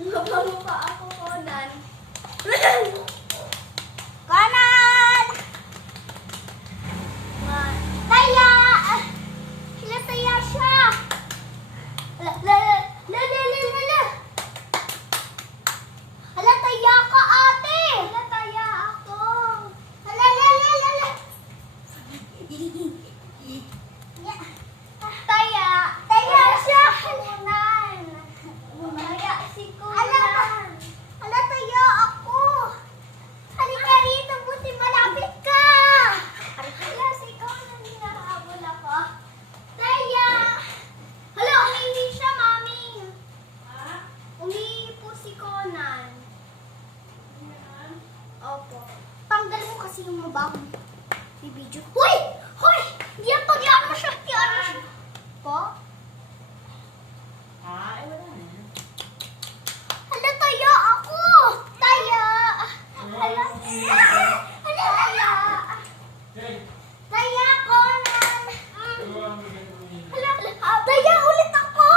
Mapamukha ako, Conan. Conan! Taya! Sila taya siya! Hala, taya ka, ate! Hala, taya ako. Hala. Taya. Taya siya! Conan. Taya si Conan. Hala, taya ako! Halika rito, buti malapit ka! Hala, si Conan. Hinahabol ako. Taya! Hala, umihi siya, mami. Ha? Umihi po si Conan. Opo. Tanggal mo kasi yung mabaho. Bibidyo. Hoy! Hoy! Diyan to! Diyan mo siya! Diyan mo siya! Po? Ay, wala na. Hala, taya ako! Taya! Hala! Hala, taya! Taya, Conan! Hala, taya ulit ako!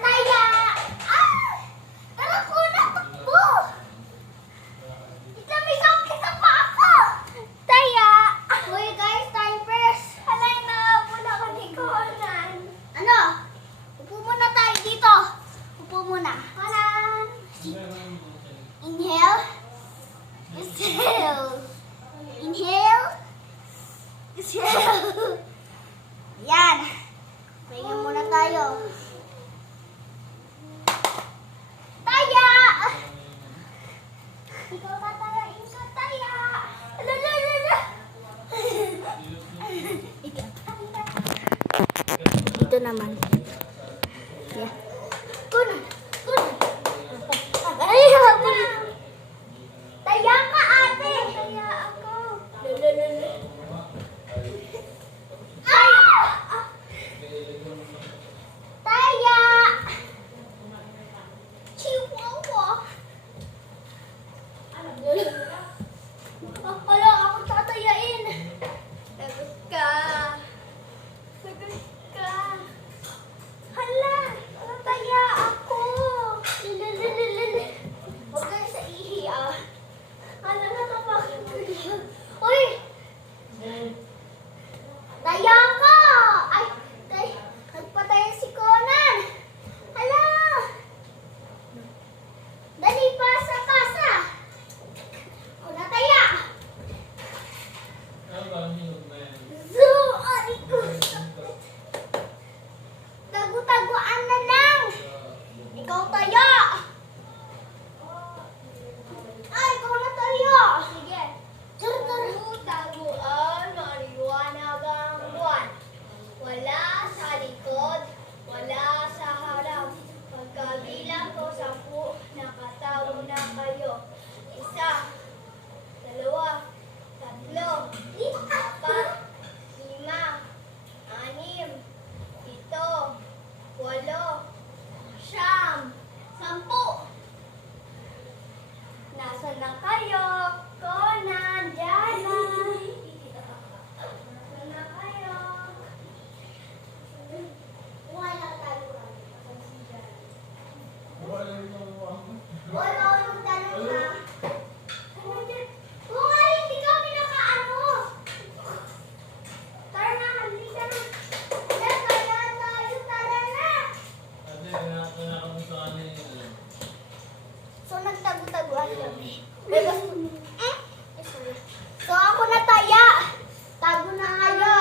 Taya! Tara, Conan, takbo! Ito, may sakit sa paa ko! Taya! Uy, guys, time first. Hala, hinahabol ako ni Conan. Ano? Upo muna tayo dito. Upo muna. Conan. Inhale. Exhale. Inhale. Exhale. Yan. Pahinga muna tayo. Taya! Ikaw tatarain ka, Taya. Lalalala. Dito naman. Yeah. Kunan. Ay, habol. Taya ka, ate. Taya ako. Lalalala. Ah! Taya! Chihuahua. Wala ako tatayain. Sagot ka. Sagot ka. Hala, Taya ako. lalalala. Huwag ka sa ihi, ah. Hala, natapakan ko siya. Uy! Taya ka! Ay, nagpatay si Conan. Hala! Dali, pasa. Una, taya. Zo, ari ko. Tago-taguan na lang. Ikaw taya. Ay, ikaw na taya. Sige. Tara. Taguan, maliwanag ang buwan. Wala sa likod, wala sa harap. Pagkabilang ko 10, nakatago na kayo. 1, 2, 3, 4, 5, 6, 7, 8, 9, 10, 10. Nasaan na kayo? Conan, Jana. Nasaan na kayo? Wala tayo. Wala na. Wala akong tanong ha. Kung nga hindi kami nakaano. Tara na, halika na. Tara tayo, tara na. So, nagtago-taguan kami. So, ako na taya. Tago na kayo.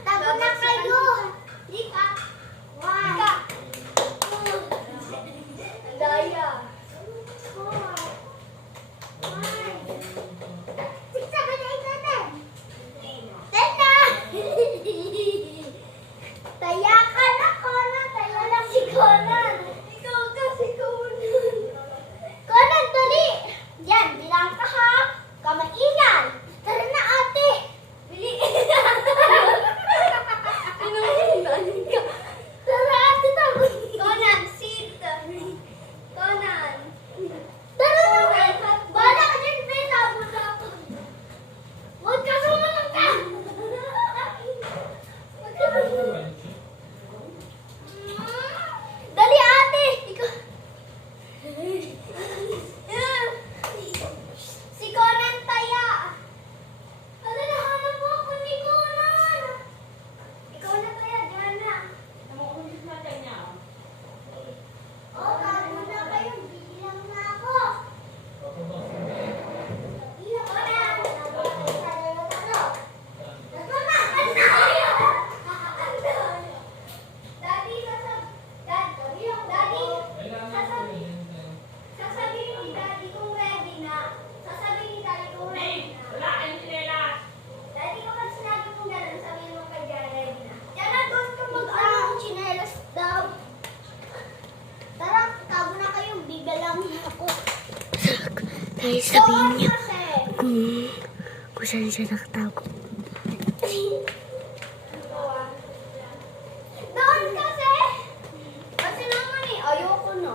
Tago na kayo. Lika. One. Two. Daya. Four. Five. Six, seven, eight, nine, 10 na. Taya ka na, Conan. Taya lang si Conan. Ikaw kasi, Conan. Conan, dali. Guys, sabihin Doon niyo kasi. kung saan siya nakatago. Doon kasi. Kasi naman eh. Ayoko na.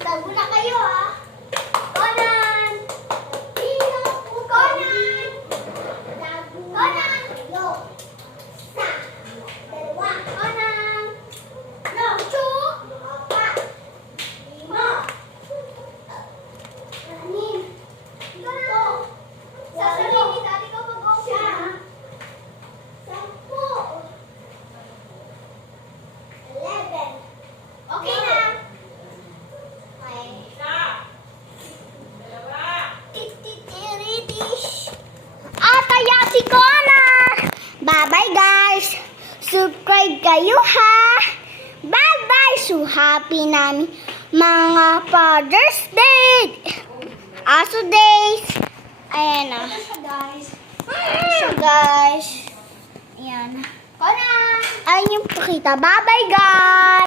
Tago na kayo ah. Conan! Conan! Conan! Sa! Dalawa! Conan! No! Two! Apat! Lima! Anim! Ito! Sasabihin ni Daddy ko mag-okay na. Sampu! 11! Okay na! Okay. Tititiridish. Kaya si Connor. Bye-bye guys. Subscribe kayo ha. Bye-bye. So happy namin mga Father's Day. Aso days. Ayan na. Guys. So guys. Ayan. Conan! Ayun yung pakita. Bye-bye guys.